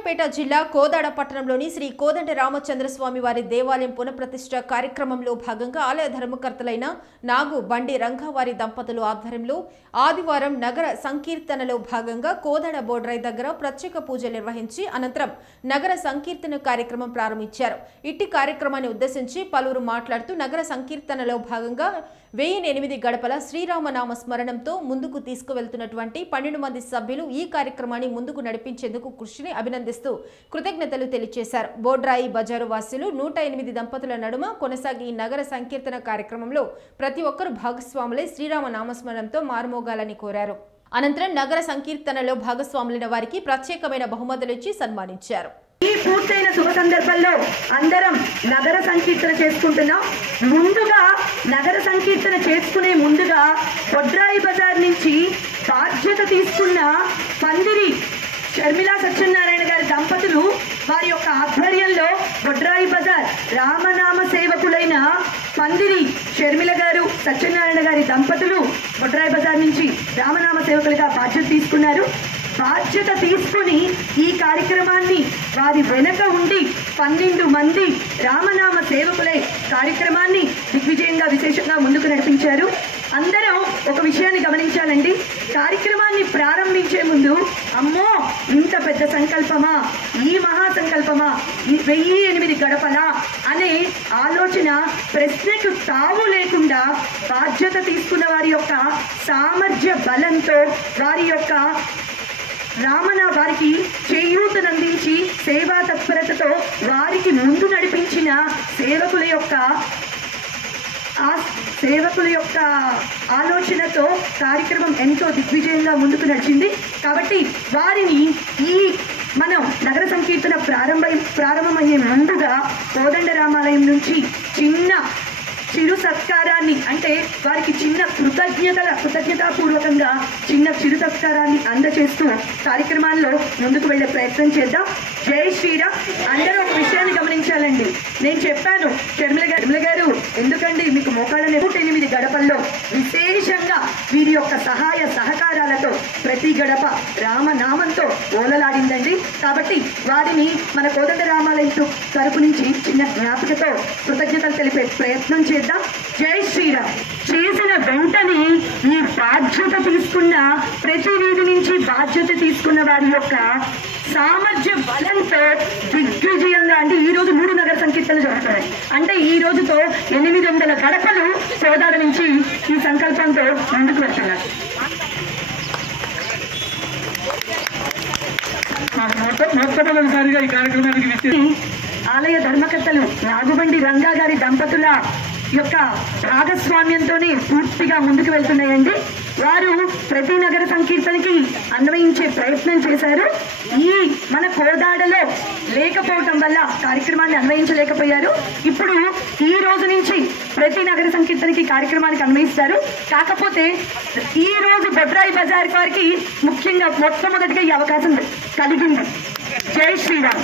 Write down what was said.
సూర్యాపేట జిల్లా కోదాడ పట్టణంలోని శ్రీ కోదండ రామచంద్రస్వామి వారి దేవాలయం పునఃప్రతిష్ఠ కార్యక్రమంలో భాగంగా ఆలయ ధర్మకర్తలైన నాగు బండి రంగావారి దంపతులు ఆధ్వర్యంలో ఆదివారం నగర సంకీర్తనలో భాగంగా కోదాడ బోర్డరై దగ్గర ప్రత్యేక పూజలు నిర్వహించి అనంతరం నగర సంకీర్తన కార్యక్రమం ప్రారంభించారు. ఇట్టి కార్యక్రమాన్ని ఉద్దేశించి పలువురు మాట్లాడుతూ నగర సంకీర్తనలో భాగంగా 1008 గడపల శ్రీరామనామ స్మరణంతో ముందుకు తీసుకువెళ్తున్నటువంటి 12 మంది సభ్యులు ఈ కార్యక్రమాన్ని ముందుకు నడిపించేందుకు కృషిని అభినందిస్తూ కృతజ్ఞతలు తెలియజేశారు. బోడ్రాయి బజారు వాసులు 108 దంపతుల నడుమ కొనసాగి ఈ నగర సంకీర్తన కార్యక్రమంలో ప్రతి ఒక్కరూ భాగస్వాములై శ్రీరామ నామస్మరణంతో మారుమోగాలని కోరారు. అనంతరం నగర సంకీర్తనలో భాగస్వాములైన వారికి ప్రత్యేకమైన బహుమతులు ఇచ్చి సన్మానించారు. ఈ పూర్తయిన శుభ సందర్భంలో అందరం నగర సంకీర్తన చేసుకుంటున్నాం. ముందుగా నగర సంకీర్తన చేసుకునే ముందుగా బొడ్రాయి బజార్ నుంచి బాధ్యత తీసుకున్న పందిరి షర్మిలా సత్యనారాయణ గారి దంపతులు వారి యొక్క ఆధ్వర్యంలో బొడ్రాయి బజార్ రామనామ సేవకులైన పందిరి షర్మిల గారు సత్యనారాయణ గారి దంపతులు బొడ్రాయి బజార్ నుంచి రామనామ సేవకులుగా బాధ్యత తీసుకున్నారు. బాధ్యత తీసుకుని ఈ కార్యక్రమాన్ని వారి వెనక ఉండి 12 మంది రామనామ సేవకులై కార్యక్రమాన్ని దిగ్విజయంగా విశేషంగా ముందుకు నడిపించారు. అందరం ఒక విషయాన్ని గమనించాలండి. కార్యక్రమాన్ని ప్రారంభించే ముందు అమ్మో ఇంత పెద్ద సంకల్పమా, ఈ మహా సంకల్పమా, 1008 గడపలా అనే ఆలోచన ప్రశ్నకు తావు లేకుండా బాధ్యత తీసుకున్న వారి యొక్క సామర్థ్య బలంతో వారి యొక్క వారికి చేయూతనందించి సేవా తత్పరతతో వారికి ముందు నడిపించిన సేవకుల యొక్క ఆలోచనతో కార్యక్రమం ఎంతో దిగ్విజయంగా ముందుకు నడిచింది. కాబట్టి వారిని మనం నగర సంకీర్తన ప్రారంభమయ్యే ముందుగా కోదండ రామాలయం నుంచి చిరు సత్కారాన్ని, అంటే వారికి చిన్న కృతజ్ఞతాపూర్వకంగా చిన్న చిరు సత్కారాన్ని అందజేస్తూ కార్యక్రమాల్లో ముందుకు వెళ్లే ప్రయత్నం చేద్దాం. జై శ్రీరామ్. అందరూ ఒక విషయాన్ని గమనించాలండి. నేను చెప్పాను షర్మిల గారు ఎందుకండి మీకు మోకాళ్ళ 108 గడపల్లో విశేషంగా వీరి యొక్క సహాయ సహకారాలతో ప్రతి గడప రామనామంతో ఓలలాడిందండి. కాబట్టి వారిని మన కోదండ రామాలయం తరపు నుంచి చిన్న జ్ఞాపికతో కృతజ్ఞతలు తెలిపే ప్రయత్నం చేద్దాం. జై శ్రీరామ్. చేసిన వెంటనే ఈ బాధ్యత తీసుకున్న ప్రతి వీధి నుంచి బాధ్యత తీసుకున్న వారి యొక్క సామర్థ్య బలంతో దిగ్విజయంగా, అంటే ఈ రోజు 3 నగర సంకీర్తనలు జరుగుతాయి. అంటే ఈ రోజుతో 800 గడపలు సోదాల నుంచి ఈ సంకల్పంతో ముందుకు వెళ్తున్నారు. మొట్టమొదటిసారిగా ఈ కార్యక్రమానికి ఆలయ ధర్మకర్తలు నాగుబండి రంగా గారి దంపతుల యొక్క భాగస్వామ్యంతోనే పూర్తిగా ముందుకు వెళ్తున్నాయండి. వారు ప్రతి నగర సంకీర్తనకి అన్వయించే ప్రయత్నం చేశారు. మన కోదాడలో లేకపోవటం వల్ల కార్యక్రమాన్ని అన్వయించలేకపోయారు. ఇప్పుడు ఈ రోజు నుంచి ప్రతి నగర సంకీర్తనకి కార్యక్రమానికి అన్వయిస్తారు. కాకపోతే ఈ రోజు బొడ్రాయి బజార్ వారికి ముఖ్యంగా మొట్టమొదటిగా ఈ అవకాశం కలిగింది. జై శ్రీరామ్.